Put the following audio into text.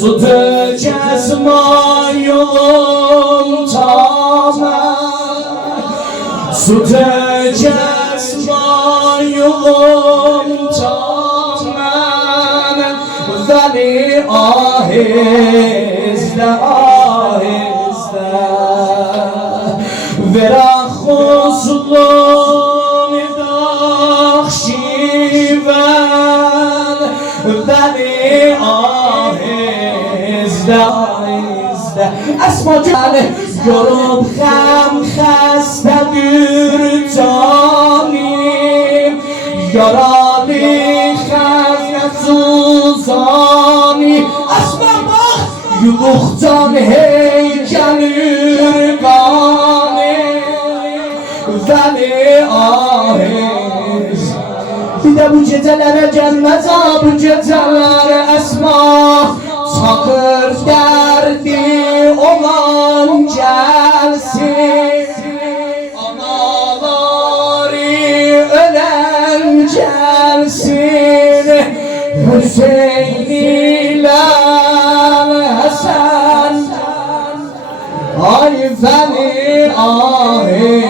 Su dökesme yolum tamam, su dökesme yolum tamam. Veli ahizde ahizde vera khuzlum dakhshivan. Veli ahizde اسما جان یورم خم خسته گرتانیم یارانی خزن سوزانی اسما بخ یلوختان هیکل ürgani veli ahiz. Bir de bu gecelere gelmez ha, bu gecelere esma sakır derdi olan gelsin, anaları ölen gelsin. Hüseyin ile Hasan ay veli ahizde.